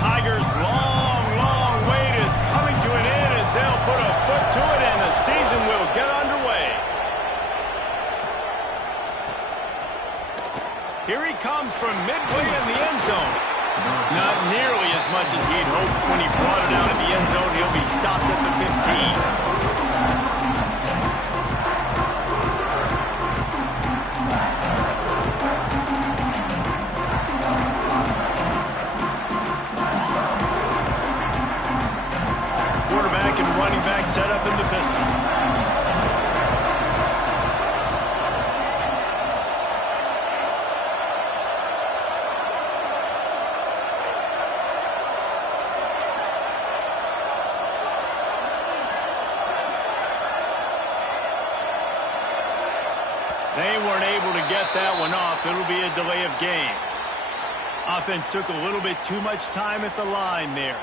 Tigers' long, long wait is coming to an end as they'll put a foot to it and the season will get underway. Here he comes from midway in the end zone. Not nearly as much as he'd hoped when he brought it out of the end zone. He'll be stopped at the 15. Running back set up in the pistol. They weren't able to get that one off. It'll be a delay of game. Offense took a little bit too much time at the line there.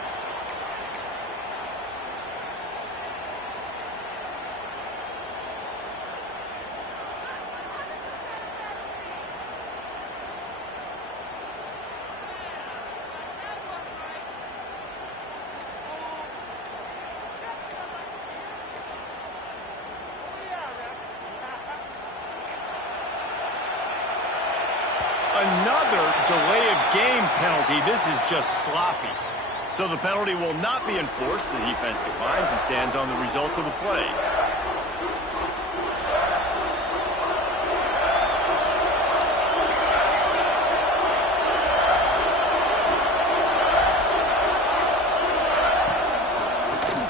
Another delay of game penalty. This is just sloppy. So the penalty will not be enforced. The defense declines and stands on the result of the play.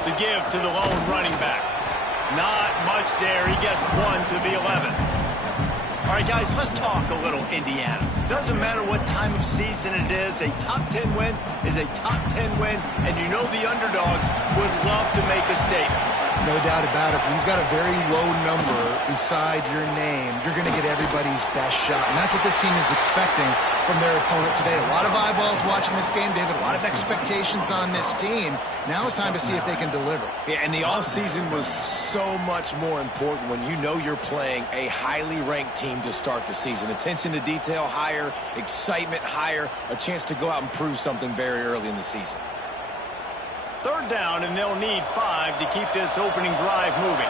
The give to the lone running back. Not much there. He gets one to the 11. All right, guys, let's talk a little Indiana. Doesn't matter what time of season it is, a top 10 win is a top 10 win, and you know the underdogs would love to make a statement. No doubt about it. When you've got a very low number beside your name, you're going to get everybody's best shot. And that's what this team is expecting from their opponent today. A lot of eyeballs watching this game, David. A lot of expectations on this team. Now it's time to see if they can deliver. Yeah, and the offseason was so much more important when you know you're playing a highly ranked team to start the season. Attention to detail higher, excitement higher, a chance to go out and prove something very early in the season. Third down, and they'll need 5 to keep this opening drive moving.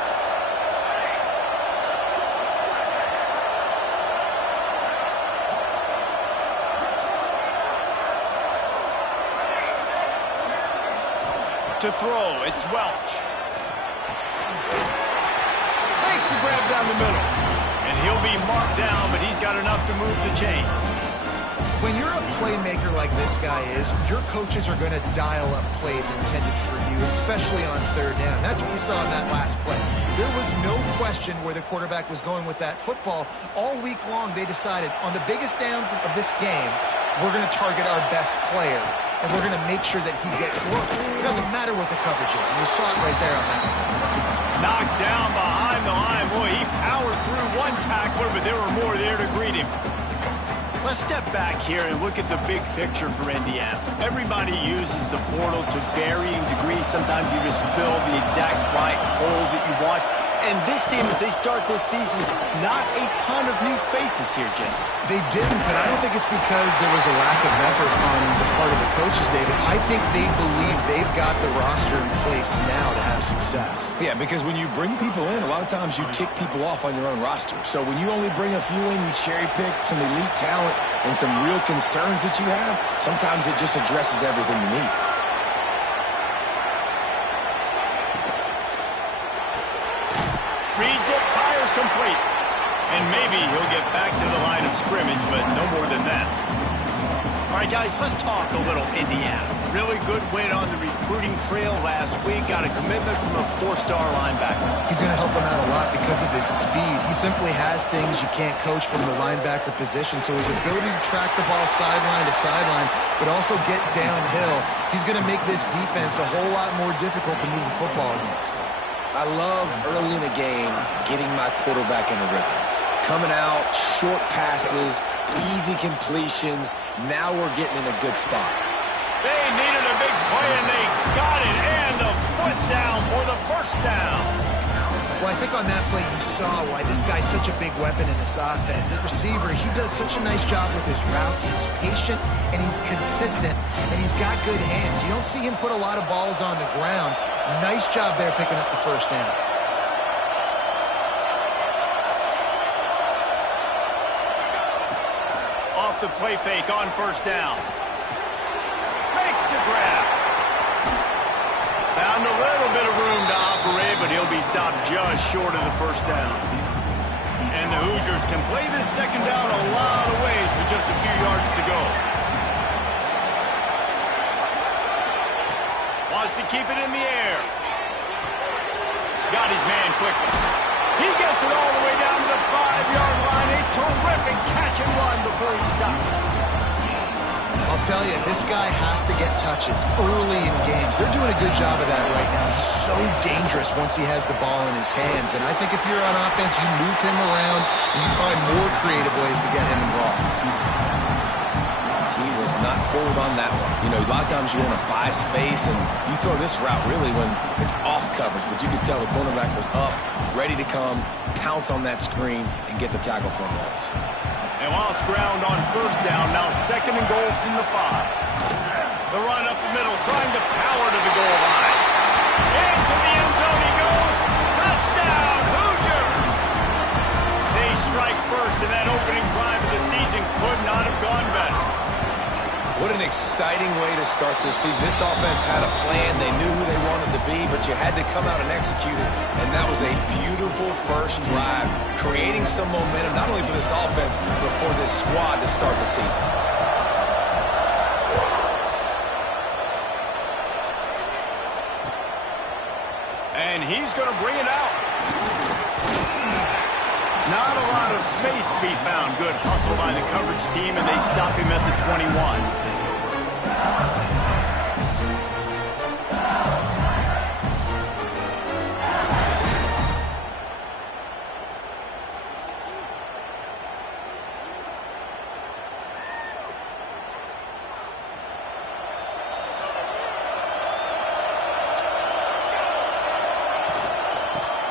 To throw, it's Welch. Makes the grab down the middle. And he'll be marked down, but he's got enough to move the chains. When you're a playmaker like this guy is, your coaches are going to dial up plays intended for you, especially on third down. That's what you saw in that last play. There was no question where the quarterback was going with that football. All week long, they decided on the biggest downs of this game, we're going to target our best player, and we're going to make sure that he gets looks. It doesn't matter what the coverage is, and you saw it right there on that one. Knocked down behind the line. Boy, he powered through one tackler, but there were more there to greet him. Let's step back here and look at the big picture for Indiana. Everybody uses the portal to varying degrees. Sometimes you just fill the exact right hole that you want. And this team, as they start this season, not a ton of new faces here, Jesse. They didn't, but I don't think it's because there was a lack of effort on the part of the coaches, David. I think they believe they've got the roster in place now to have success. Yeah, because when you bring people in, a lot of times you tick people off on your own roster. So when you only bring a few in, you cherry-pick some elite talent and some real concerns that you have, sometimes it just addresses everything you need. Reads it, fires complete. And maybe he'll get back to the line of scrimmage, but no more than that. All right, guys, let's talk a little Indiana. Really good win on the recruiting trail last week. Got a commitment from a 4-star linebacker. He's going to help them out a lot because of his speed. He simply has things you can't coach from the linebacker position. So his ability to track the ball sideline to sideline, but also get downhill, he's going to make this defense a whole lot more difficult to move the football against. I love early in the game getting my quarterback in a rhythm. Coming out, short passes, easy completions. Now we're getting in a good spot. They needed a big play, and they got it. And the foot down for the first down. Well, I think on that play you saw why this guy's such a big weapon in this offense. At receiver, he does such a nice job with his routes. He's patient, and he's consistent, and he's got good hands. You don't see him put a lot of balls on the ground. Nice job there picking up the first down. Off the play fake on first down. Makes the grab. Found a little bit of room to operate, but he'll be stopped just short of the first down. And the Hoosiers can play this second down a lot of ways with just a few yards to go. Wants to keep it in the air. Got his man quickly. He gets it all the way down to the 5-yard line. A terrific catch and run before he stopped. I'll tell you, this guy has to get touches early in games. They're doing a good job of that right now. He's so dangerous once he has the ball in his hands. And I think if you're on offense, you move him around and you find more creative ways to get him involved. He was not forward on that one. You know, a lot of times you want to buy space, and you throw this route really when it's off coverage. But you could tell the cornerback was up, ready to come, pounce on that screen, and get the tackle for a loss. And lost ground on first down. Now second and goal from the 5. The run up the middle, trying to power to the goal line. Into the end zone he goes. Touchdown, Hoosiers! They strike first, and that opening drive of the season could not have gone better. What an exciting way to start this season. This offense had a plan. They knew who they wanted to be, but you had to come out and execute it. And that was a beautiful first drive, creating some momentum, not only for this offense, but for this squad to start the season. And he's going to bring it out. Not a lot of space to be found. Good hustle by the coverage team, and they stop him at the 21.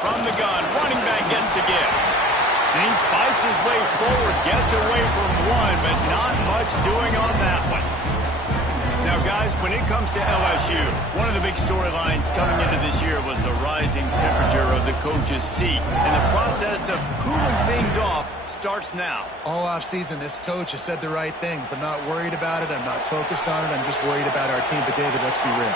From the gun, running back gets to give. And he fights his way forward, gets away from one, but not much doing on that one. Now, guys, when it comes to LSU, one of the big storylines coming into this year was the rising temperature of the coach's seat. And the process of cooling things off starts now. All offseason, this coach has said the right things. I'm not worried about it. I'm not focused on it. I'm just worried about our team. But, David, let's be real.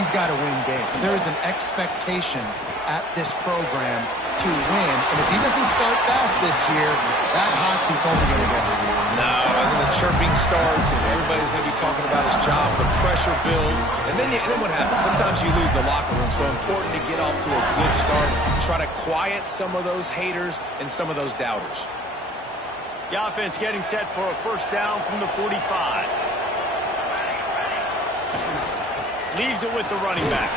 He's got to win games. There is an expectation at this program to win. And if he doesn't start fast this year, that hot seat's only going to get higher. No, and then the chirping starts, and everybody's going to be talking about his job. The pressure builds. And then what happens? Sometimes you lose the locker room. So important to get off to a good start. Try to quiet some of those haters and some of those doubters. The offense getting set for a first down from the 45. Leaves it with the running back.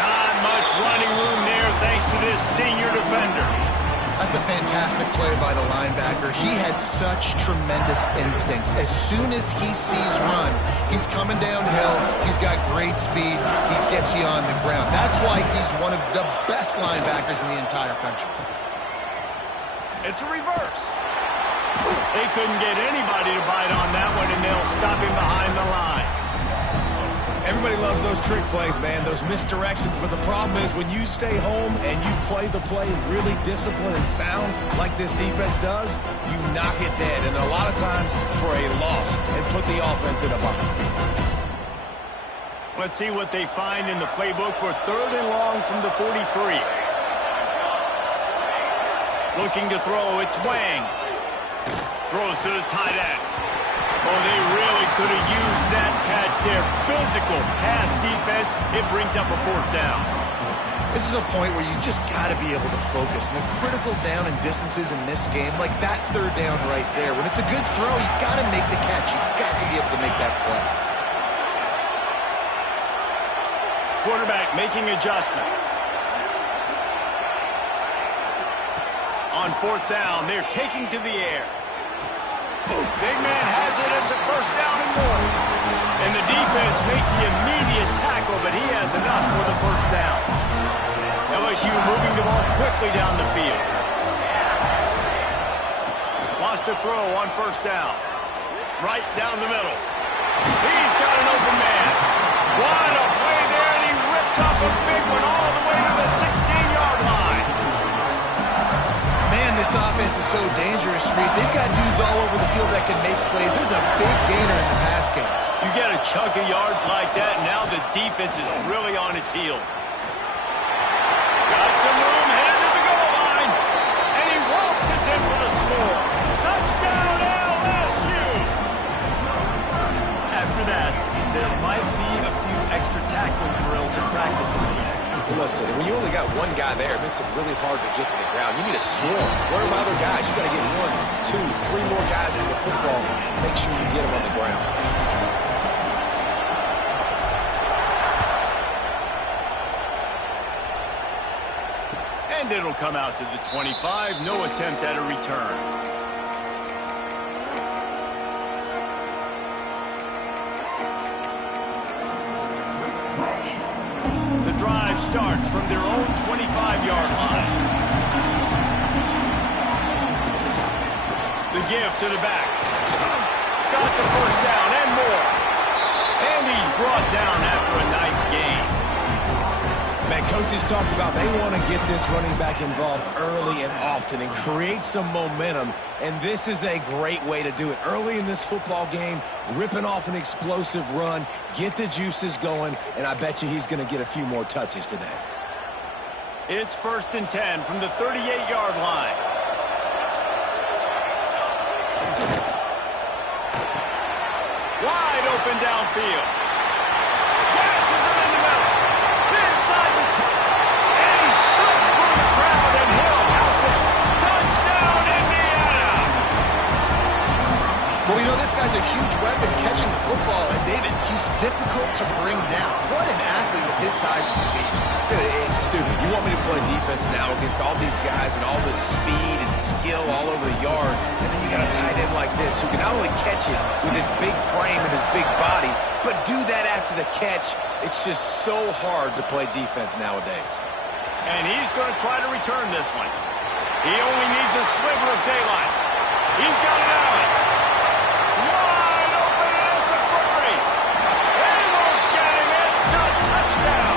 Not much running room there thanks to this senior defender. That's a fantastic play by the linebacker. He has such tremendous instincts. As soon as he sees run, he's coming downhill. He's got great speed. He gets you on the ground. That's why he's one of the best linebackers in the entire country. It's a reverse. They couldn't get anybody to bite on that one, and they'll stop him behind the line. Everybody loves those trick plays, man, those misdirections. But the problem is when you stay home and you play the play really disciplined and sound like this defense does, you knock it dead. And a lot of times for a loss and put the offense in a bind. Let's see what they find in the playbook for third and long from the 43. Looking to throw, it's Wang. Throws to the tight end. Oh, they really could have used that catch there. Physical pass defense. It brings up a fourth down. This is a point where you just got to be able to focus. And the critical down and distances in this game, like that third down right there, when it's a good throw, you got to make the catch. You got to be able to make that play. Quarterback making adjustments. On fourth down, they're taking to the air. Big man has it. It's a first down and more. And the defense makes the immediate tackle, but he has enough for the first down. LSU moving the ball quickly down the field. Lost a throw on first down. Right down the middle. He's got an open man. What a play there, and he rips off a big one all the way to the 16-yard line. Man, this offense is so dangerous, Reese. They've got dudes all over the field that can make plays. There's a big gainer in the pass game. You get a chunk of yards like that, and now the defense is really on its heels. Got some room, headed to the goal line, and he waltzes in for the score. Touchdown, LSU! After that, there might be a few extra tackling drills in practice this week. Listen, when you only got one guy there, it makes it really hard to get to the ground. You need a swarm. Where are my other guys? You got to get 1, 2, 3 more guys to the football. Make sure you get them on the ground. And it'll come out to the 25. No attempt at a return. The drive starts from their own 25-yard line. The give to the back. Got the first down and more. And he's brought down after a nice gain. Man, coaches talked about they want to get this running back involved early and often and create some momentum, and this is a great way to do it. Early in this football game, ripping off an explosive run, get the juices going, and I bet you he's going to get a few more touches today. It's 1st and 10 from the 38-yard line. Wide open downfield. Gashes him in the middle. Inside the and he slipped through the crowd, and he'll house it. Touchdown, Indiana! Well, we know this guy's a huge weapon catching the football, and David, he's difficult to bring down. What an athlete with his size and speed. Dude, it's stupid. You want me to play defense now against all these guys and all this speed and skill all over the yard, and then you got a tight end like this who can not only catch it with his big frame and his big body, but do that after the catch. It's just so hard to play defense nowadays. And he's going to try to return this one. He only needs a sliver of daylight. He's got it out. Wide open, and it's a foot race. They won't get him. It's a touchdown.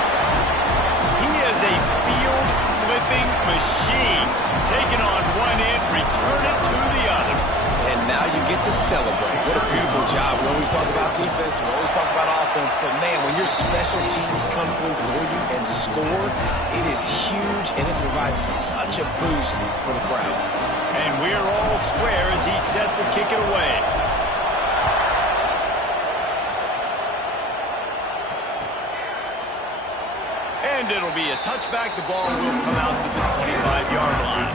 He is a field-flipping machine. Taking on one end, return it to the other. And now you get to celebrate. What a beautiful job. We always talk about defense, we always talk about offense, but man, when your special teams come through for you and score, it is huge, and it provides such a boost for the crowd. And we're all square as he's set to kick it away. And it'll be a touchback. The ball will come out to the 25-yard line.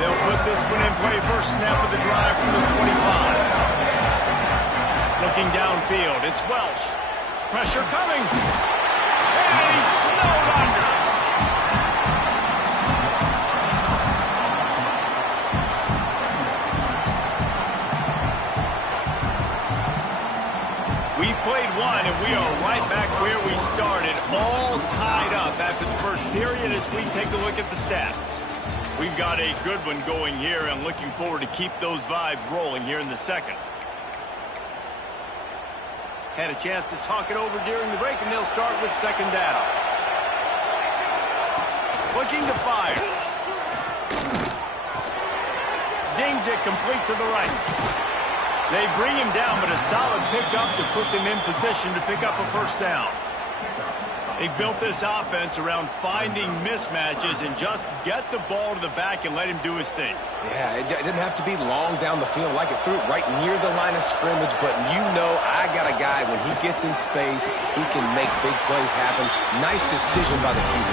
They'll put this one in play. First snap of the drive from the 25. Looking downfield, it's Welsh. Pressure coming. And he's snowed under. We've played one, and we are right back where we started, all tied up after the first period as we take a look at the stats. We've got a good one going here, and looking forward to keep those vibes rolling here in the second. Had a chance to talk it over during the break, and they'll start with second down. Looking to fire. Zings it complete to the right. They bring him down, but a solid pickup to put them in position to pick up a first down. They've built this offense around finding mismatches and just get the ball to the back and let him do his thing. Yeah, it didn't have to be long down the field. Like it threw it right near the line of scrimmage, but you know I got a guy, when he gets in space, he can make big plays happen. Nice decision by the QB.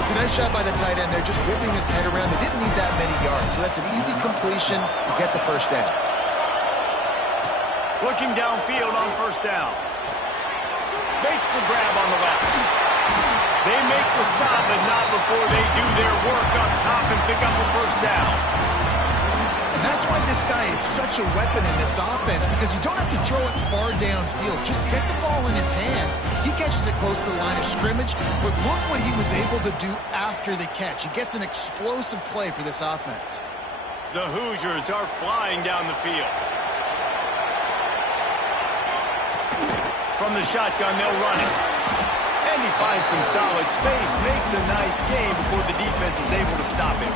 It's a nice job by the tight end there, just whipping his head around. They didn't need that many yards, so that's an easy completion to get the first down. Looking downfield on first down. Makes the grab on the left. They make the stop, but not before they do their work up top and pick up a first down. That's why this guy is such a weapon in this offense, because you don't have to throw it far downfield. Just get the ball in his hands. He catches it close to the line of scrimmage, but look what he was able to do after the catch. He gets an explosive play for this offense. The Hoosiers are flying down the field. From the shotgun, they'll run it. And he finds some solid space, makes a nice game before the defense is able to stop him.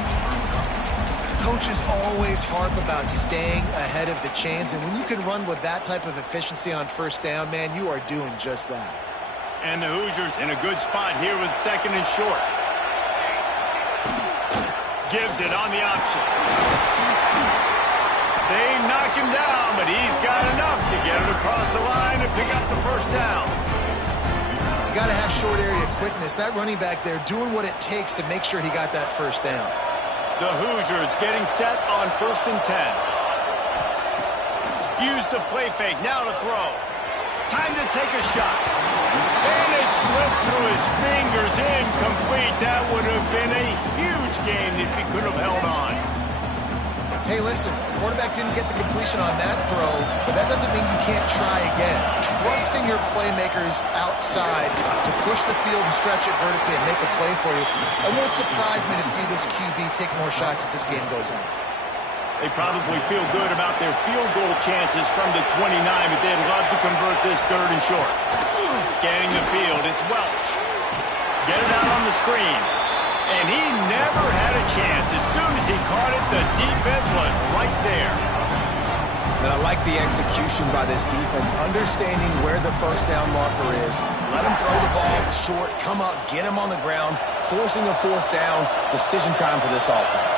Coaches always harp about staying ahead of the chains, and when you can run with that type of efficiency on first down, man, you are doing just that. And the Hoosiers in a good spot here with 2nd and short. Gives it on the option. They knock him down, but he's got enough to get it across the line and pick up the first down. You got to have short area quickness. That running back there doing what it takes to make sure he got that first down. The Hoosiers getting set on 1st and 10. Use the play fake, now to throw. Time to take a shot. And it slips through his fingers, incomplete. That would have been a huge gain if he could have held on. Hey, listen, the quarterback didn't get the completion on that throw, but that doesn't mean you can't try again. Trusting your playmakers outside to push the field and stretch it vertically and make a play for you. It won't surprise me to see this QB take more shots as this game goes on. They probably feel good about their field goal chances from the 29, but they'd love to convert this 3rd and short. Scanning the field, it's Welch. Get it out on the screen. And he never had a chance. As soon as he caught it, the defense was right there. And I like the execution by this defense, understanding where the first down marker is. Let him throw the ball short, come up, get him on the ground, forcing a 4th down. Decision time for this offense.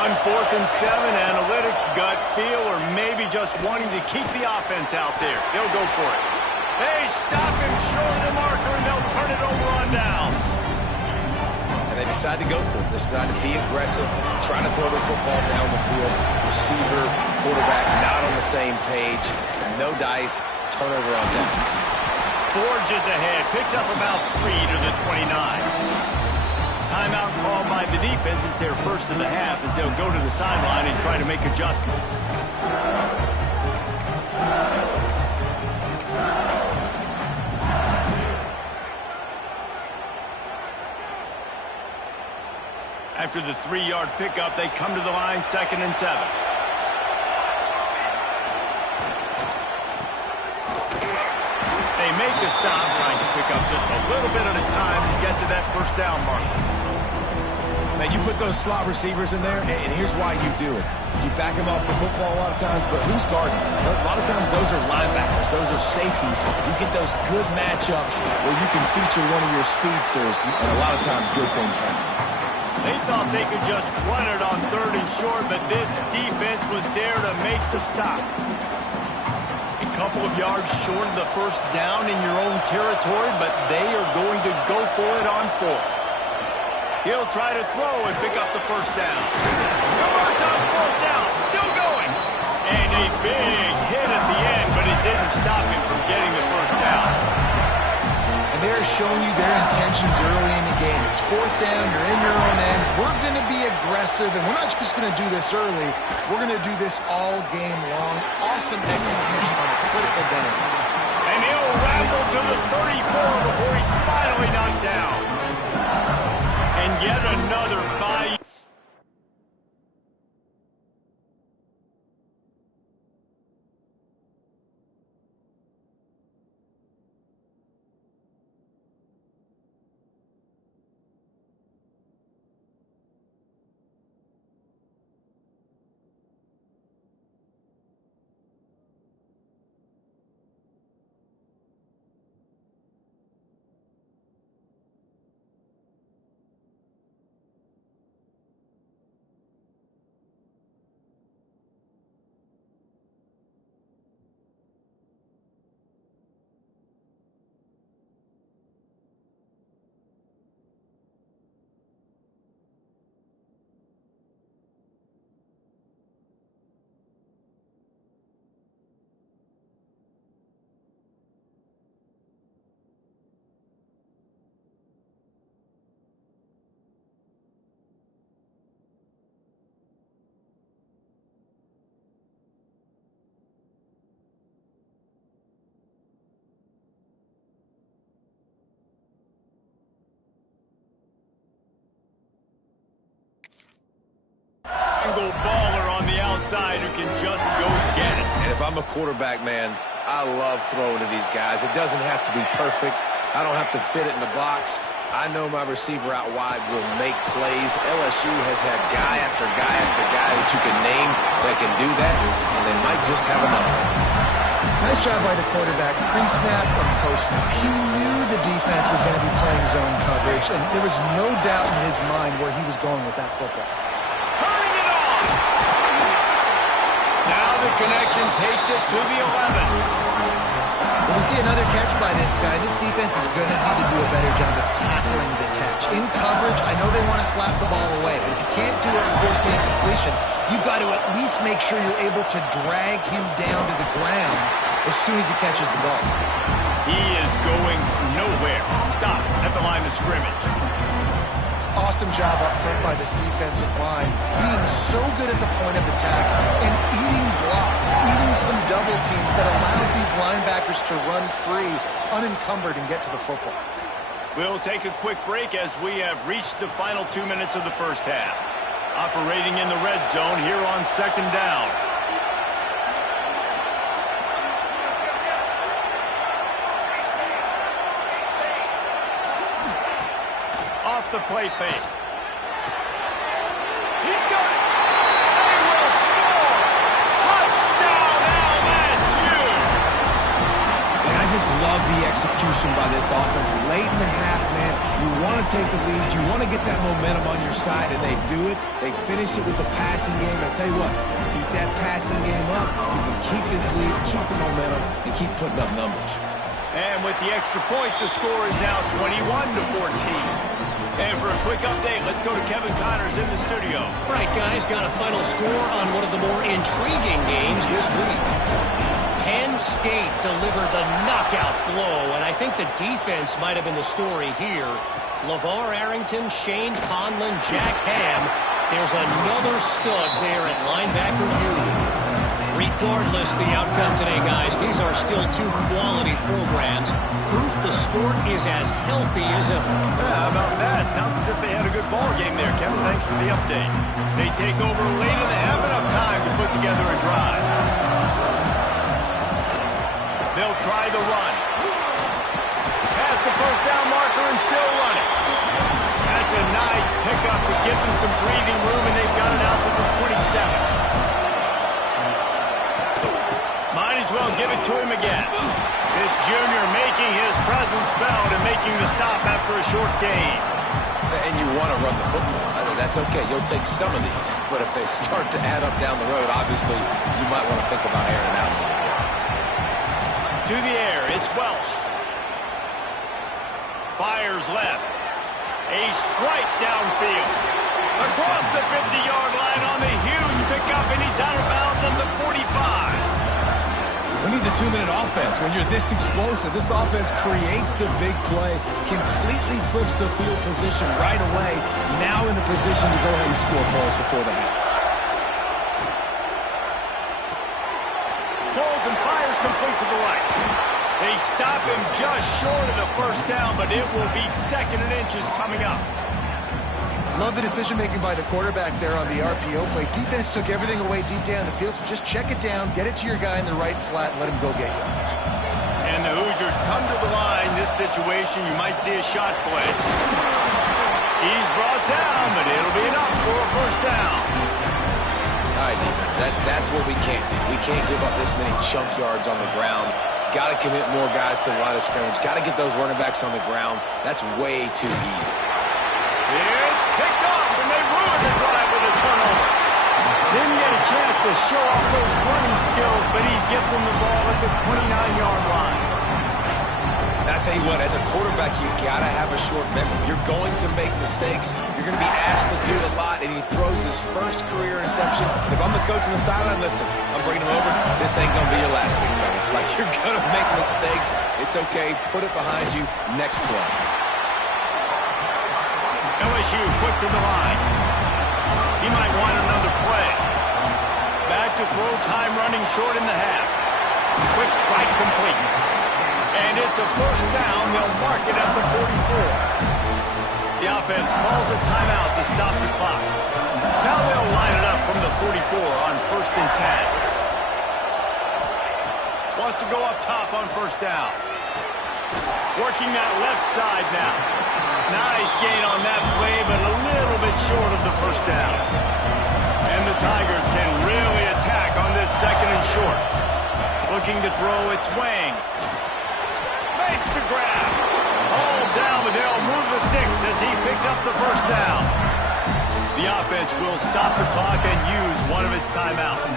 On 4th and 7, analytics, gut feel, or maybe just wanting to keep the offense out there. They'll go for it. They stop him short of the marker, and they'll turn it over on down. And they decide to go for it. They decide to be aggressive, try to throw the football down the field. Receiver, quarterback not on the same page. No dice, turnover on downs. Forges ahead, picks up about 3 to the 29. Timeout called by the defense. It's their first of the half as they'll go to the sideline and try to make adjustments. After the 3-yard pickup, they come to the line, 2nd and 7. They make the stop, trying to pick up just a little bit at a time to get to that first down mark. Now, you put those slot receivers in there, and here's why you do it. You back them off the football a lot of times, but who's guarding? A lot of times those are linebackers. Those are safeties. You get those good matchups where you can feature one of your speedsters, and a lot of times good things happen. They thought they could just run it on 3rd and short, but this defense was there to make the stop. A couple of yards short of the first down in your own territory, but they are going to go for it on 4th. He'll try to throw and pick up the first down. Converts on 4th down, still going. And a big hit at the end, but it didn't stop him from getting the first down. And they're showing you their intentions early in the game. It's 4th down, you're in your own end. We're going to be aggressive, and we're not just going to do this early. We're going to do this all game long. Awesome execution on a critical down. And he'll ramble to the 34 before he's finally knocked down. And yet another bye. physical baller on the outside who can just go get it. And if I'm a quarterback, man, I love throwing to these guys. It doesn't have to be perfect. I don't have to fit it in the box. I know my receiver out wide will make plays. LSU has had guy after guy after guy that you can name that can do that, and they might just have another one. Nice job by the quarterback, pre-snap and post-snap. He knew the defense was going to be playing zone coverage, and there was no doubt in his mind where he was going with that football. Turning it on! Now the connection takes it to the 11. When we see another catch by this guy, this defense is going to need to do a better job of tackling the catch. In coverage, I know they want to slap the ball away, but if you can't do it and force the incompletion, you've got to at least make sure you're able to drag him down to the ground as soon as he catches the ball. He is going nowhere. Stop at the line of scrimmage. Awesome job up front by this defensive line, being so good at the point of attack and eating blocks, eating some double teams that allows these linebackers to run free, unencumbered, and get to the football. We'll take a quick break as we have reached the final 2 minutes of the first half. Operating in the red zone here on second down. Off the play fake. He's got it. They will score. Touchdown LSU. And I just love the execution by this offense. Late in the half, man, you want to take the lead. You want to get that momentum on your side, and they do it. They finish it with the passing game. I tell you what, keep that passing game up. You can keep this lead, keep the momentum, and keep putting up numbers. And with the extra point, the score is now 21-14. And for a quick update, let's go to Kevin Connors in the studio. All right, guys, got a final score on one of the more intriguing games this week. Penn State delivered the knockout blow, and I think the defense might have been the story here. LeVar Arrington, Shane Conlon, Jack Ham. There's another stud there at linebacker U. Regardless the outcome today, guys, these are still two quality programs. Proof the sport is as healthy as ever. Yeah, how about that? Sounds as if they had a good ball game there. Kevin, thanks for the update. They take over late and they have enough time to put together a drive. They'll try the run. Past the first down marker and still running. That's a nice pickup to give them some breathing room, and they've got it out to the 27. Might as well give it to him again. This junior making his presence felt and making the stop after a short gain. And you want to run the football. That's okay. You'll take some of these. But if they start to add up down the road, obviously, you might want to think about airing it out a little bit. To the air, it's Welsh. Fires left. A strike downfield. Across the 50-yard line on the huge pickup, and he's out of bounds at the 45. Who needs a 2-minute offense? When you're this explosive, this offense creates the big play, completely flips the field position right away, now in a position to go ahead and score points before the half. Holds and fires complete to the right. They stop him just short of the first down, but it will be second and inches coming up. Love the decision-making by the quarterback there on the RPO play. Defense took everything away deep down the field, so just check it down, get it to your guy in the right flat, and let him go get yards. And the Hoosiers come to the line. This situation, you might see a shot play. He's brought down, but it'll be enough for a first down. All right, defense, that's what we can't do. We can't give up this many chunk yards on the ground. Got to commit more guys to the line of scrimmage. Got to get those running backs on the ground. That's way too easy. It's picked off, and they ruined the drive with a turnover. Didn't get a chance to show off those running skills, but he gets him the ball at the 29-yard line. I tell you what, as a quarterback, you got to have a short memory. You're going to make mistakes. You're going to be asked to do a lot, and he throws his first career interception. If I'm the coach on the sideline, listen, I'm bringing him over. This ain't going to be your last big fella. Like, you're going to make mistakes. It's okay. Put it behind you. Next play. LSU quick to the line. He might want another play. Back to throw, time running short in the half. Quick strike complete. And it's a first down. They'll mark it at the 44. The offense calls a timeout to stop the clock. Now they'll line it up from the to go up top on first down. Working that left side now. Nice gain on that play, but a little bit short of the first down. And the Tigers can really attack on this second and short. Looking to throw, it's Wang. Makes the grab. All down, but they'll move the sticks as he picks up the first down. The offense will stop the clock and use one of its timeouts.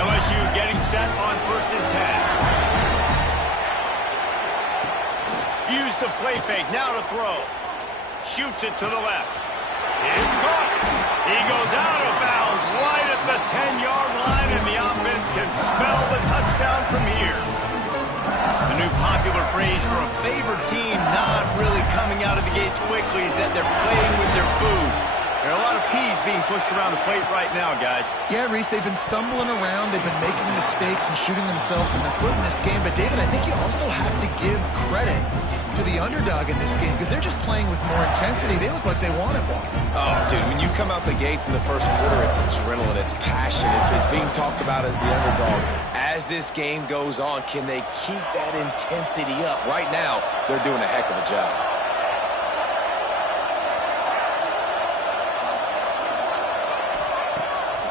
LSU getting set on 1st and 10. Use the play fake, now to throw. Shoots it to the left. It's caught. He goes out of bounds right at the 10-yard line, and the offense can spell the touchdown from here. The new popular phrase for a favored team not really coming out of the gates quickly is that they're playing with their food. There are a lot of peas being pushed around the plate right now, guys. Yeah, Reese, they've been stumbling around. They've been making mistakes and shooting themselves in the foot in this game. But, David, I think you also have to give credit to the underdog in this game because they're just playing with more intensity. They look like they want it more. Oh, dude, when you come out the gates in the first quarter, it's adrenaline, it's passion, it's being talked about as the underdog. As this game goes on, can they keep that intensity up? Right now, they're doing a heck of a job.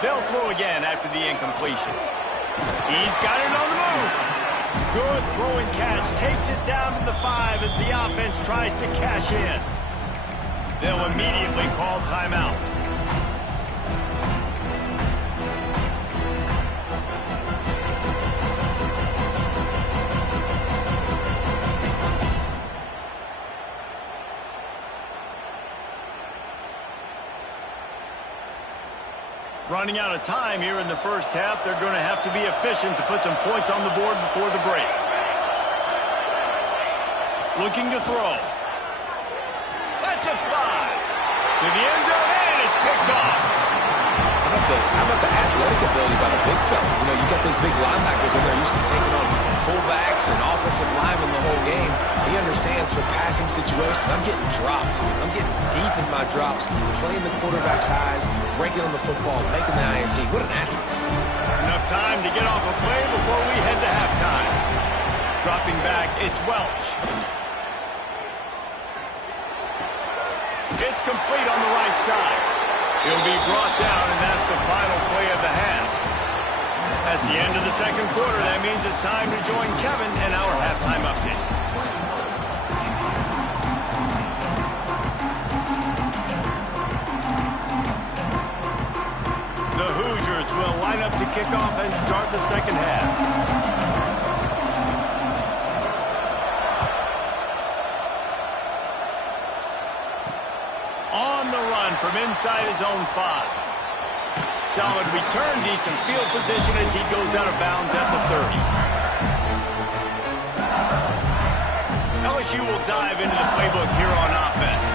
They'll throw again after the incompletion. He's got it on the move. Good throwing catch. Takes it down to the 5 as the offense tries to cash in. They'll immediately call timeout. Running out of time here in the first half. They're going to have to be efficient to put some points on the board before the break. Looking to throw. That's a fly. To the end zone, and it's picked off. How about the athletic ability by the big fella? You know, you got those big linebackers in there used to taking on fullbacks and offensive linemen the whole game. He understands for passing situations. I'm getting drops. I'm getting deep in my drops, playing the quarterback's eyes, breaking on the football, making the INT. What an athlete. Enough time to get off a play before we head to halftime. Dropping back, it's Welch. It's complete on the right side. He'll be brought down, and that's the final play of the half. That's the end of the second quarter. That means it's time to join Kevin in our halftime update. The Hoosiers will line up to kick off and start the second half. From inside his own 5. Solid return, decent field position as he goes out of bounds at the 30. LSU will dive into the playbook here on offense.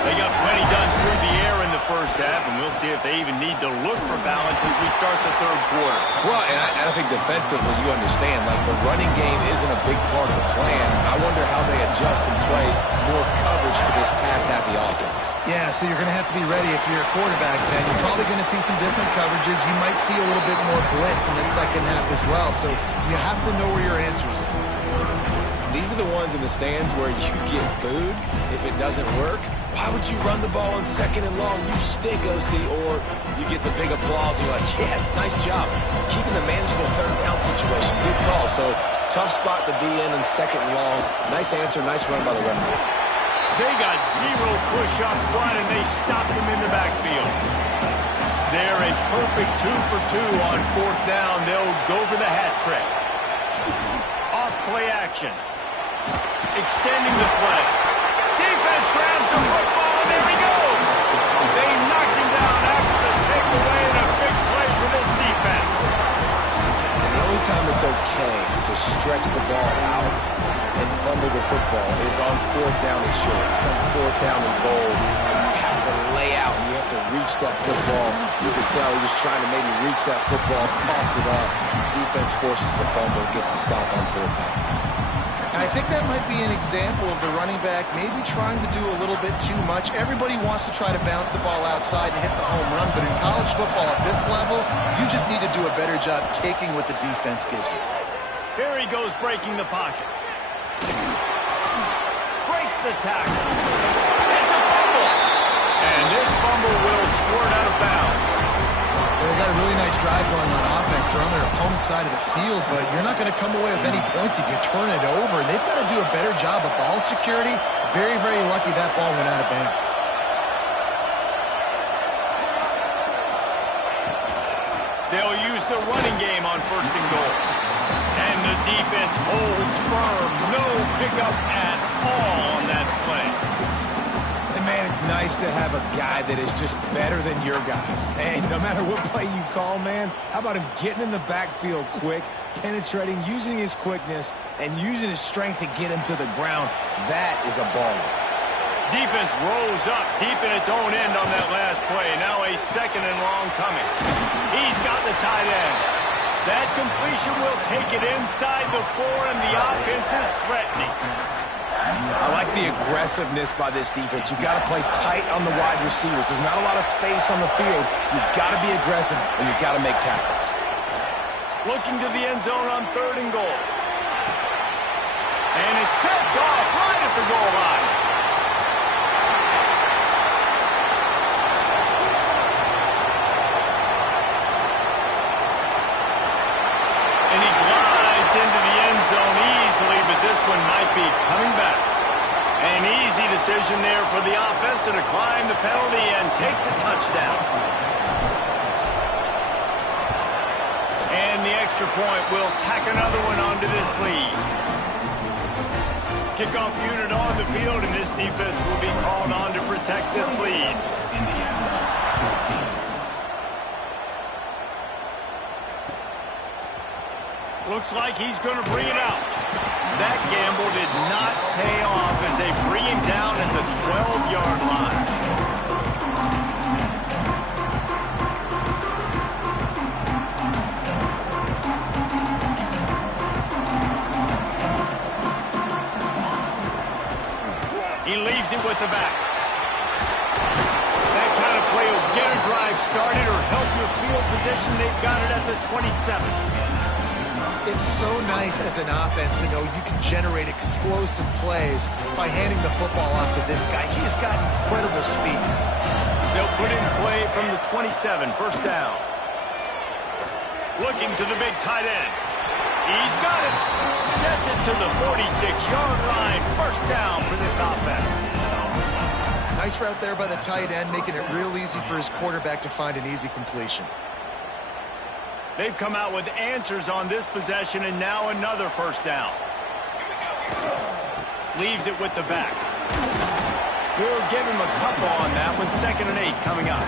They got plenty done through the air in the first half, and we'll see if they even need to look for balance as we start the third quarter. Well, and I think defensively you understand, like the running game isn't a big part of the plan. I wonder how they adjust and play more coverage to this pass-happy offense. Yeah, so you're going to have to be ready if you're a quarterback, then. You're probably going to see some different coverages. You might see a little bit more blitz in the second half as well, so you have to know where your answers are. These are the ones in the stands where you get booed if it doesn't work. Why would you run the ball in second and long? You stink, OC. Or you get the big applause and you're like, yes, nice job. Keeping the manageable third down situation. Good call. So tough spot to be in second and long. Nice answer, nice run by the running back. They got zero push up front and they stopped him in the backfield. They're a perfect 2 for 2 on fourth down. They'll go for the hat trick. Off play action. Extending the play. Defense grabs the football, and there he goes. They knocked him down after the takeaway, and a big play for this defense. And the only time it's okay to stretch the ball out and fumble the football is on fourth down and short. It's on fourth down and goal. You have to lay out, and you have to reach that football. You can tell he was trying to maybe reach that football, coughed it up. Defense forces the fumble, gets the stop on fourth down. And I think that might be an example of the running back maybe trying to do a little bit too much. Everybody wants to try to bounce the ball outside and hit the home run, but in college football at this level, you just need to do a better job taking what the defense gives you. Here he goes breaking the pocket. Breaks the tackle. It's a fumble. And this fumble will squirt out of bounds. They got a really nice drive going on offense. They're on their opponent's side of the field, but you're not going to come away with any points if you turn it over. They've got to do a better job of ball security. Very, very lucky that ball went out of bounds. They'll use the running game on 1st and goal. And the defense holds firm. No pickup at all on that play. And man, it's nice to have a guy that is just better than your guys. And no matter what play you call, man, how about him getting in the backfield quick, penetrating, using his quickness, and using his strength to get him to the ground? That is a baller. Defense rolls up deep in its own end on that last play. Now a 2nd and long coming. He's got the tight end. That completion will take it inside the 4, and the offense is threatening. I like the aggressiveness by this defense. You've got to play tight on the wide receivers. There's not a lot of space on the field. You've got to be aggressive, and you've got to make tackles. Looking to the end zone on 3rd and goal. And it's picked off right at the goal line. And he glides into the end zone easily, but this one might be coming back. An easy decision there for the offense to decline the penalty and take the touchdown. And the extra point will tack another one onto this lead. Kickoff unit on the field, and this defense will be called on to protect this lead. Looks like he's going to bring it out. That gamble did not pay off as they bring him down at the 12-yard line. He leaves it with the back. That kind of play will get a drive started or help your field position. They've got it at the 27. It's so nice as an offense to know you can generate explosive plays by handing the football off to this guy. He has got incredible speed. They'll put in play from the 27, 1st down. Looking to the big tight end. He's got it. Gets it to the 46-yard line. 1st down for this offense. Nice route there by the tight end, making it real easy for his quarterback to find an easy completion. They've come out with answers on this possession, and now another 1st down. Leaves it with the back. We'll give him a couple on that one. 2nd and 8 coming up.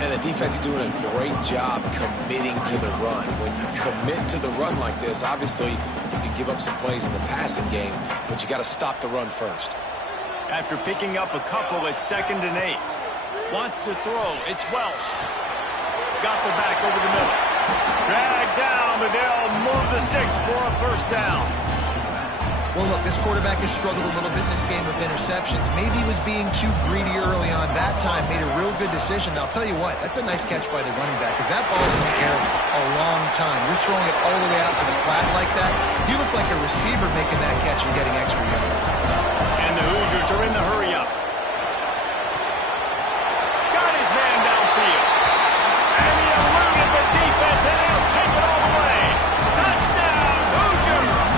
And the defense doing a great job committing to the run. When you commit to the run like this, obviously you can give up some plays in the passing game, but you got to stop the run first. After picking up a couple at 2nd and 8. Wants to throw. It's Welsh. Got the back over the middle. Dragged down, but they'll move the sticks for a 1st down. Well, look, this quarterback has struggled a little bit in this game with interceptions. Maybe he was being too greedy early on. That time made a real good decision. I'll tell you what, that's a nice catch by the running back because that ball's in the air a long time. You're throwing it all the way out to the flat like that. You look like a receiver making that catch and getting extra yards. And the Hoosiers are in the hurry-up. Got his man downfield. And he eluded the defense, and he'll take it all the way. Touchdown, Hoosiers!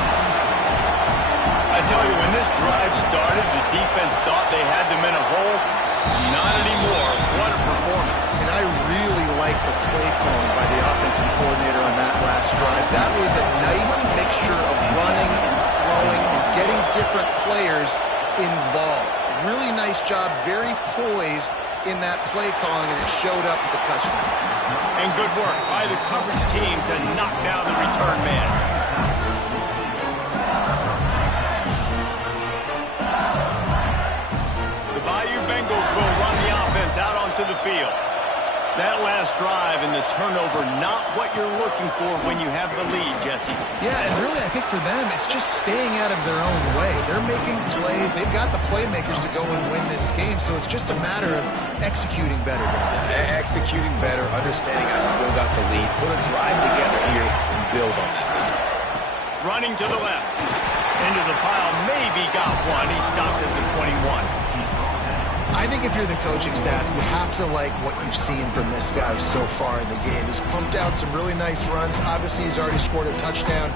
I tell you, when this drive started, the defense thought they had them in a hole. Not anymore. What a performance. And I really like the play calling by the offensive coordinator on that last drive. That was a nice mixture of running and throwing and getting different players involved. Really nice job, very poised in that play calling, and it showed up with the touchdown. And good work by the coverage team to knock down the return man. The Bayou Bengals will run the offense out onto the field. That last drive and the turnover, not what you're looking for when you have the lead, Jesse. Yeah, and really I think for them, it's just staying out of their own way. They're making plays. They've got the playmakers to go and win this game, so it's just a matter of executing better. Executing better, understanding I still got the lead, put a drive together here and build on that lead. Running to the left. Into the pile. Maybe got one. He stopped at the 21. I think if you're the coaching staff, you have to like what you've seen from this guy so far in the game. He's pumped out some really nice runs. Obviously, he's already scored a touchdown.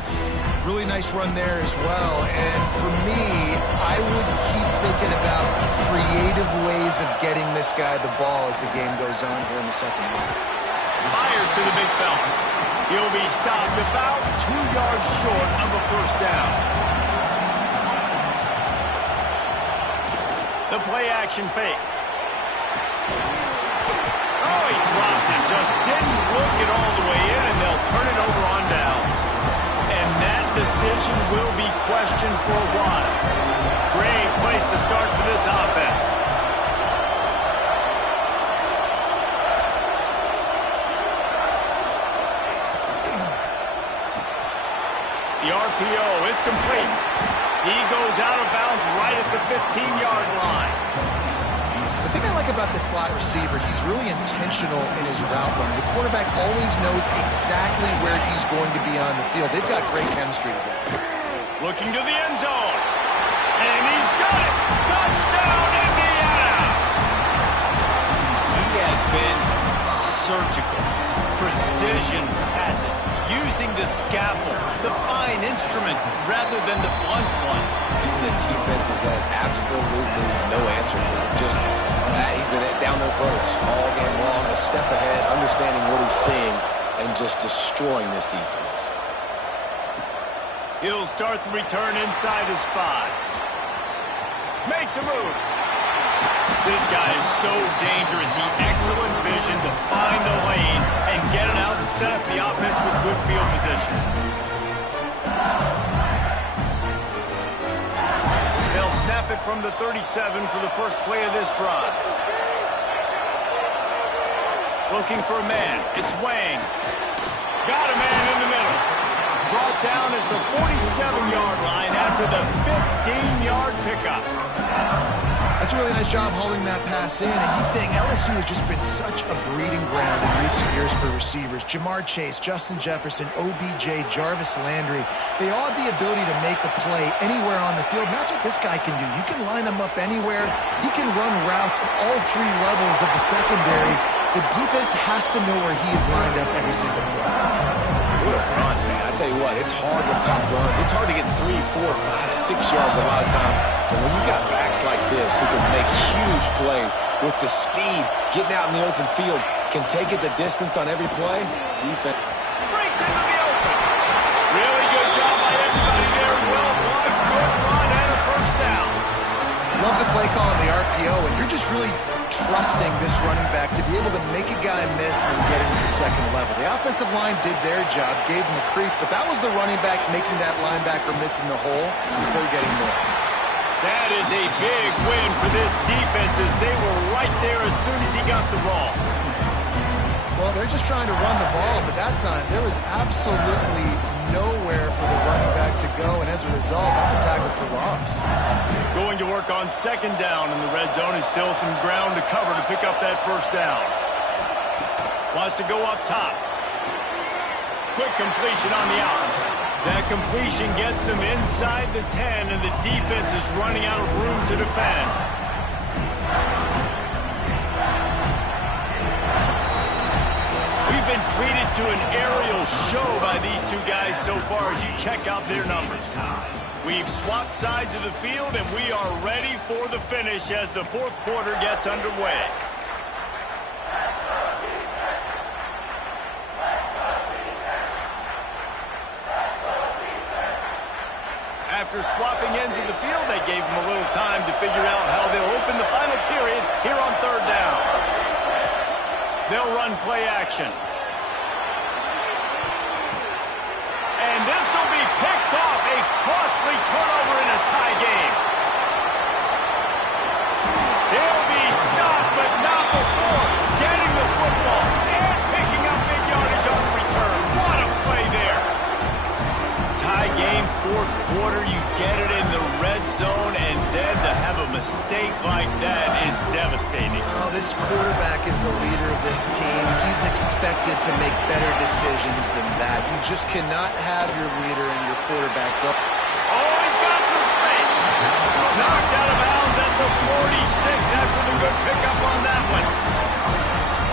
Really nice run there as well. And for me, I would keep thinking about creative ways of getting this guy the ball as the game goes on here in the second half. Fires to the big fella. He'll be stopped about 2 yards short of a first down. The play-action fake. Oh, he dropped it. Just didn't look it all the way in, and they'll turn it over on downs. And that decision will be questioned for a while. Great place to start for this offense. The RPO, it's complete. He goes out of bounds right at the 15-yard line. The thing I like about the slot receiver, he's really intentional in his route running. The quarterback always knows exactly where he's going to be on the field. They've got great chemistry together. Looking to the end zone. And he's got it. Touchdown, Indiana! He has been surgical. Precision passes. Using the scalpel, the fine instrument, rather than the blunt one. And the defense has had absolutely no answer for him. Just, he's been down their throats all game long, a step ahead, understanding what he's seeing, and just destroying this defense. He'll start the return inside his 5. Makes a move. This guy is so dangerous. The excellent vision to find the lane and get it out and set up the offense with good field position. They'll snap it from the 37 for the first play of this drive. Looking for a man. It's Wang. Got a man in the middle. Brought down at the 47-yard line after the 15-yard pickup. That's a really nice job holding that pass in, and you think LSU has just been such a breeding ground in recent years for receivers. Jamar Chase, Justin Jefferson, OBJ, Jarvis Landry, they all have the ability to make a play anywhere on the field, and that's what this guy can do. You can line him up anywhere. He can run routes at all 3 levels of the secondary. The defense has to know where he is lined up every single play. What a run, man. I tell you what, it's hard to pop runs. It's hard to get 3, 4, 5, 6 yards a lot of times. But when you got backs like this who can make huge plays with the speed, getting out in the open field, can take it the distance on every play, defense breaks into the open. Really good job by everybody there. Well blocked, good run, and a first down. Love the play call on the RPO, and you're just really trusting this running back to be able to make a guy miss and then get into the second level. The offensive line did their job, gave him a crease, but that was the running back making that linebacker miss in the hole before getting there. That is a big win for this defense as they were right there as soon as he got the ball. Well, they're just trying to run the ball, but that time there was absolutely nowhere for the running back to go, and as a result, that's a tackle for loss. Going to work on second down in the red zone is still some ground to cover to pick up that first down. Wants to go up top. Quick completion on the out. That completion gets them inside the 10, and the defense is running out of room to defend. We've been treated to an aerial show by these two guys so far as you check out their numbers. We've swapped sides of the field, and we are ready for the finish as the fourth quarter gets underway. After swapping ends of the field, they gave them a little time to figure out how they'll open the final period here on third down. They'll run play action. And this will be picked off, a costly turnover in a tie game. They'll be stopped, but not before getting the football and picking up big yardage on the return. What a play there. Tie game, fourth quarter, you get it in the red zone, and then to have a mistake like that is devastating. Oh, this quarterback is the leader of this team, he's expected to make better decisions than that. You just cannot have your leader and your quarterback go. Oh, he's got some space. Knocked out of bounds at the 46 after the good pickup on that one.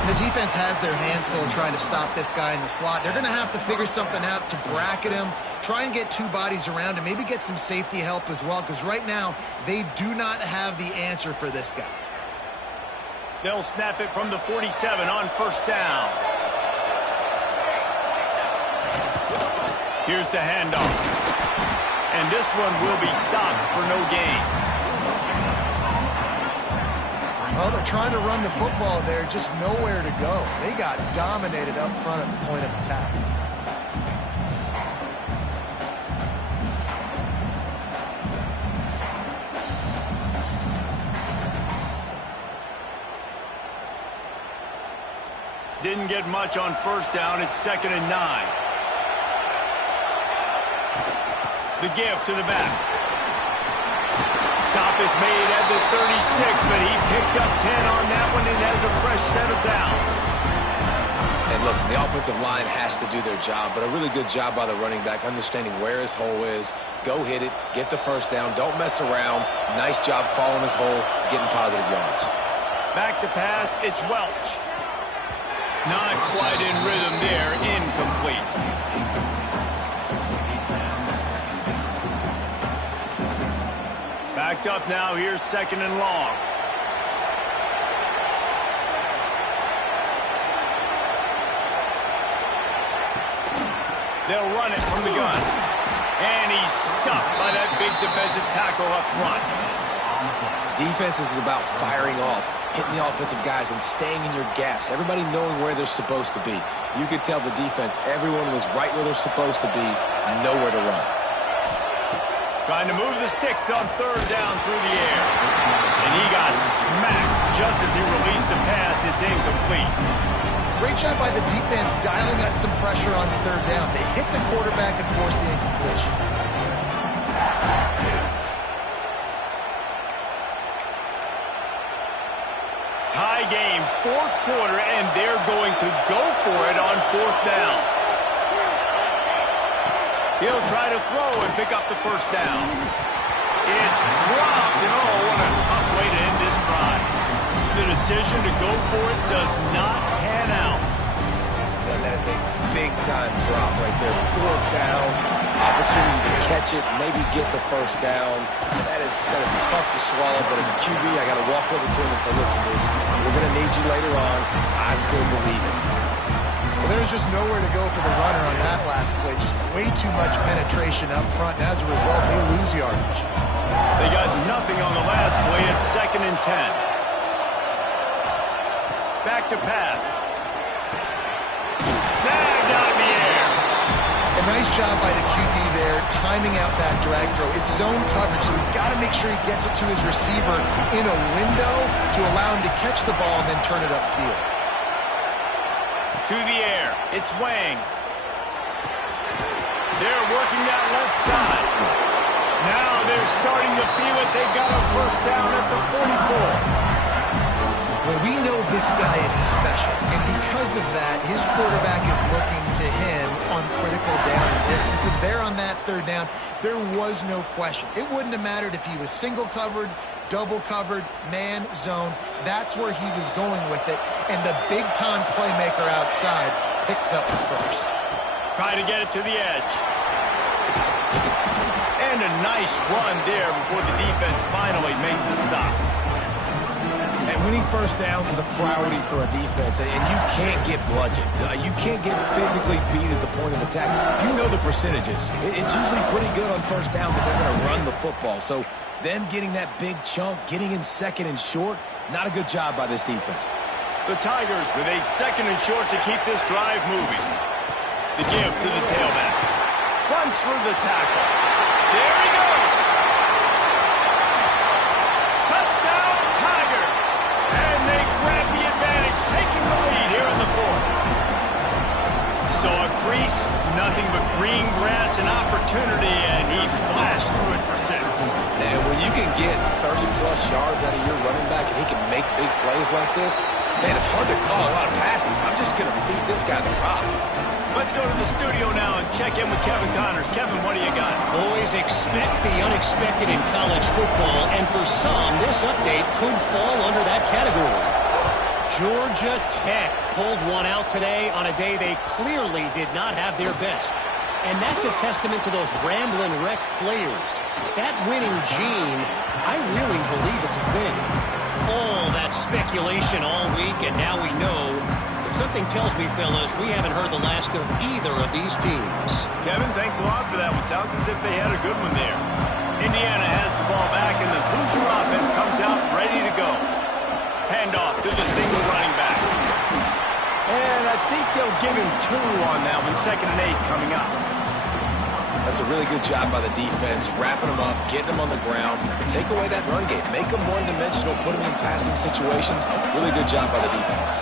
The defense has their hands full trying to stop this guy in the slot. They're going to have to figure something out to bracket him, try and get two bodies around him, maybe get some safety help as well, because right now they do not have the answer for this guy. They'll snap it from the 47 on first down. Here's the handoff. And this one will be stopped for no gain. Well, they're trying to run the football there, just nowhere to go. They got dominated up front at the point of attack. Didn't get much on first down. It's 2nd and 9. The give to the back. Stop is made at the 36, but he picked up 10 on that one and has a fresh set of downs. And listen, the offensive line has to do their job, but a really good job by the running back, understanding where his hole is. Go hit it, get the first down, don't mess around. Nice job following his hole, getting positive yards. Back to pass, it's Welch. Not quite in rhythm there, incomplete. Backed up now, here's 2nd and long. They'll run it from the gun. And he's stuffed by that big defensive tackle up front. Defense is about firing off, hitting the offensive guys and staying in your gaps. Everybody knowing where they're supposed to be. You could tell the defense, everyone was right where they're supposed to be, nowhere to run. Trying to move the sticks on 3rd down through the air. And he got smacked just as he released the pass. It's incomplete. Great job by the defense dialing out some pressure on 3rd down. They hit the quarterback and forced the incompletion. Tie game, 4th quarter, and they're going to go for it on 4th down. He'll try to throw and pick up the first down. It's dropped, and oh, what a tough way to end this drive. The decision to go for it does not pan out. And that is a big-time drop right there. 4th down, opportunity to catch it, maybe get the first down. That is tough to swallow, but as a QB, I got to walk over to him and say, listen, dude, we're going to need you later on. I still believe it. Well, there's just nowhere to go for the runner on that last play. Just way too much penetration up front, and as a result, they lose yardage. They got nothing on the last play. It's 2nd and 10. Back to pass. Snagged out in the air. A nice job by the QB there, timing out that drag throw. It's zone coverage, so he's got to make sure he gets it to his receiver in a window to allow him to catch the ball and then turn it upfield. To the air, it's Wang. They're working that left side. Now they're starting to feel it. They've got a first down at the 44. Well, we know this guy is special, and because of that, his quarterback is looking to him on critical down distances. There on that 3rd down, there was no question. It wouldn't have mattered if he was single covered, double covered, man, zone. That's where he was going with it, and the big-time playmaker outside picks up the first. Try to get it to the edge. And a nice run there before the defense finally makes the stop. And winning first downs is a priority for a defense, and you can't get bludgeoned. You can't get physically beat at the point of attack. You know the percentages. It's usually pretty good on first down that they're going to run the football. So them getting that big chunk, getting in 2nd and short, not a good job by this defense. The Tigers with a 2nd and short to keep this drive moving. The give to the tailback. Runs through the tackle. There he goes. Touchdown, Tigers. And they grab the advantage, taking the lead here in the 4th. Saw a crease, nothing but green grass and opportunity, and he flashed through it for And when you can get 30-plus yards out of your running back and he can make big plays like this, man, it's hard to call a lot of passes. I'm just going to feed this guy the rock. Let's go to the studio now and check in with Kevin Connors. Kevin, what do you got? Always expect the unexpected in college football, and for some, this update could fall under that category. Georgia Tech pulled one out today on a day they clearly did not have their best. And that's a testament to those rambling wreck players. That winning gene, I really believe it's a thing. All that speculation all week, and now we know. But something tells me, fellas, we haven't heard the last of either of these teams. Kevin, thanks a lot for that one. Sounds as if they had a good one there. Indiana has the ball back, and the Hoosier offense comes out ready to go. Handoff to the single running back. And I think they'll give him 2 on that one. 2nd and 8 coming up. That's a really good job by the defense, wrapping them up, getting them on the ground. Take away that run game. Make them one-dimensional, put them in passing situations. Really good job by the defense.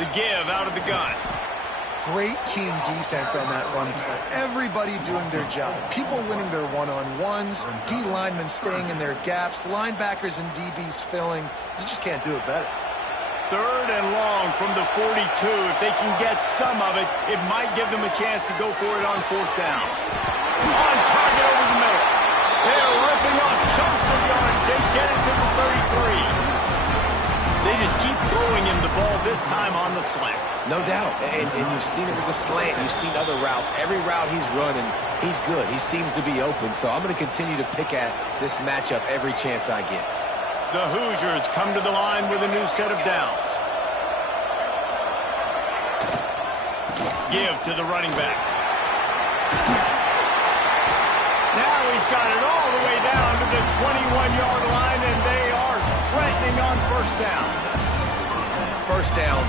The give out of the gun. Great team defense on that run play. Everybody doing their job. People winning their one-on-ones, D linemen staying in their gaps, linebackers and DBs filling. You just can't do it better. 3rd and long from the 42. If they can get some of it, it might give them a chance to go for it on 4th down. On target over the middle. They're ripping off chunks of yards. They get it to the 33. They just keep throwing him the ball, this time on the slant. No doubt. And you've seen it with the slant. You've seen other routes. Every route he's running, he's good. He seems to be open. So I'm going to continue to pick at this matchup every chance I get. The Hoosiers come to the line with a new set of downs. Give to the running back. Now he's got it all the way down to the 21-yard line, and they are threatening on 1st down. 1st down,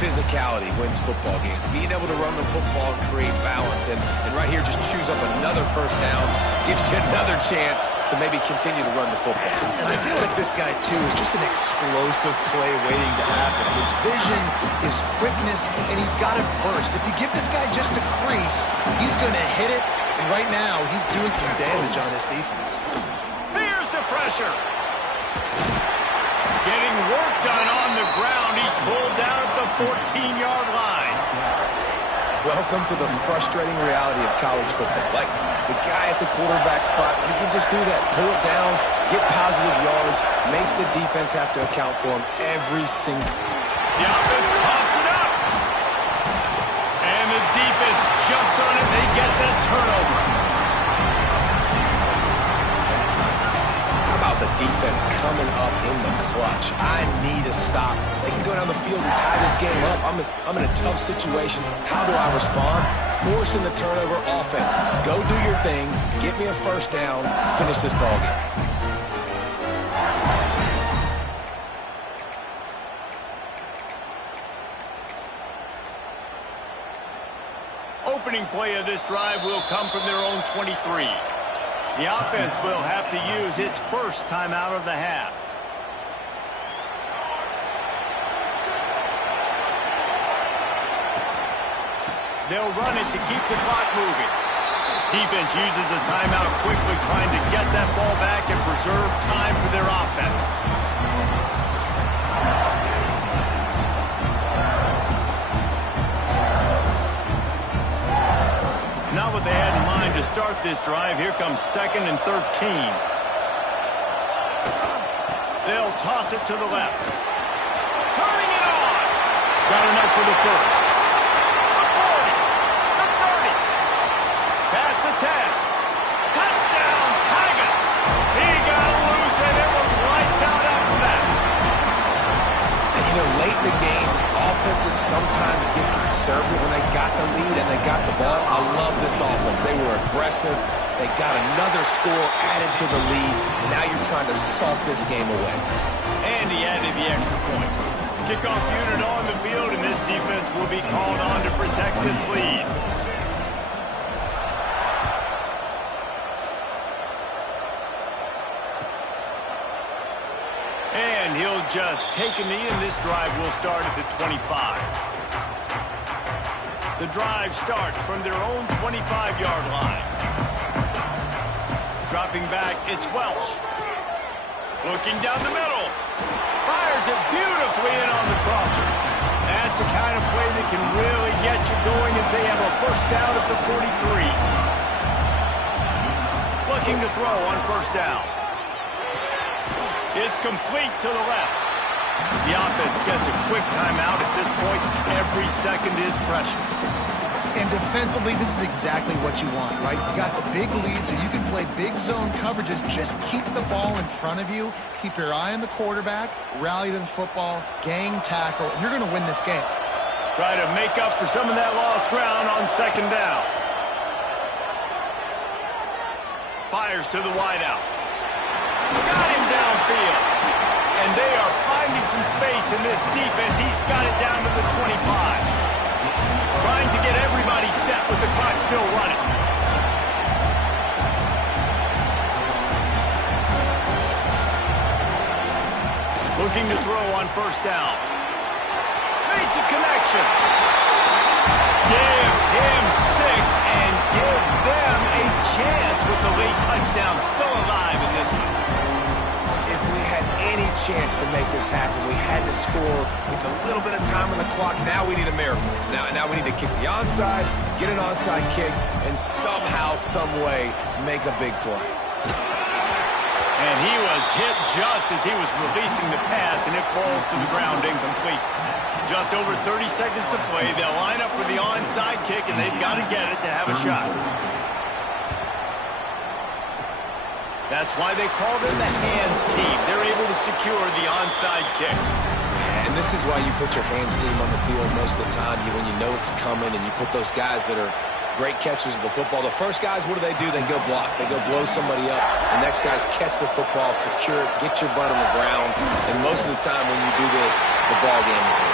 physicality wins football games. Being able to run the football and create balance. And right here, just choose up another 1st down. Gives you another chance to maybe continue to run the football. And I feel like this guy, too, is just an explosive play waiting to happen. His vision, his quickness, and he's got to burst. If you give this guy just a crease, he's going to hit it. And right now, he's doing some damage on this defense. Here's the pressure. Getting work done on the ground. He's pulled down at the 14-yard line. Welcome to the frustrating reality of college football. Like, the guy at the quarterback spot, he can just do that. Pull it down, get positive yards, makes the defense have to account for him every single. The offense pops it up. And the defense jumps on it. They get that turnover. How about the defense coming up in the clutch? I need a stop. They can go down the field and tie this game up. I'm in a tough situation. How do I respond? Forcing the turnover offense. Go do your thing. Get me a 1st down. Finish this ball game. Opening play of this drive will come from their own 23. The offense will have to use its 1st timeout of the half. They'll run it to keep the clock moving. Defense uses a timeout quickly, trying to get that ball back and preserve time for their offense. Not what they had in mind to start this drive. Here comes 2nd and 13. They'll toss it to the left. Turning it on. Got enough for the 1st. The 40. The 30. Pass to 10. Touchdown, Tigers. He got loose, and it was lights out after that. And, you know, late in the games, offenses sometimes get conservative when they got the lead and they got the ball. I love this offense. They were aggressive. They got another score added to the lead. Now you're trying to salt this game away. And he added the extra point. Kickoff unit on the field, and this defense will be called on to protect this lead. And he'll just take a knee, and this drive will start at the 25. The drive starts from their own 25-yard line. Dropping back, it's Welsh. Looking down the middle. Fires it beautifully in on the crosser. That's the kind of play that can really get you going as they have a first down at the 43. Looking to throw on first down. It's complete to the left. The offense gets a quick timeout at this point. Every second is precious. And defensively, this is exactly what you want, right? You got the big lead, so you can play big zone coverages. Just keep the ball in front of you. Keep your eye on the quarterback. Rally to the football. Gang tackle. And you're going to win this game. Try to make up for some of that lost ground on second down. Fires to the wideout. Got him downfield. And they are finding some space in this defense. He's got it down to the 25. Trying to get everybody set with the clock still running. Looking to throw on first down. Makes a connection. Give him 6 and give them a chance with the late touchdown. Still alive in this one. If we had any chance to make this happen, we had to score with a little bit of time on the clock. Now we need a miracle. Now we need to kick the onside, get an onside kick, and somehow, some way, make a big play. And he was hit just as he was releasing the pass, and it falls to the ground incomplete. Just over 30 seconds to play. They'll line up for the onside kick, and they've got to get it to have a shot. That's why they call them the hands team. They're able to secure the onside kick. Yeah, and this is why you put your hands team on the field most of the time. When you know it's coming, and you put those guys that are great catchers of the football. The first guys, what do? They go block. They go blow somebody up. The next guys catch the football, secure it, get your butt on the ground. And most of the time when you do this, the ball game is over.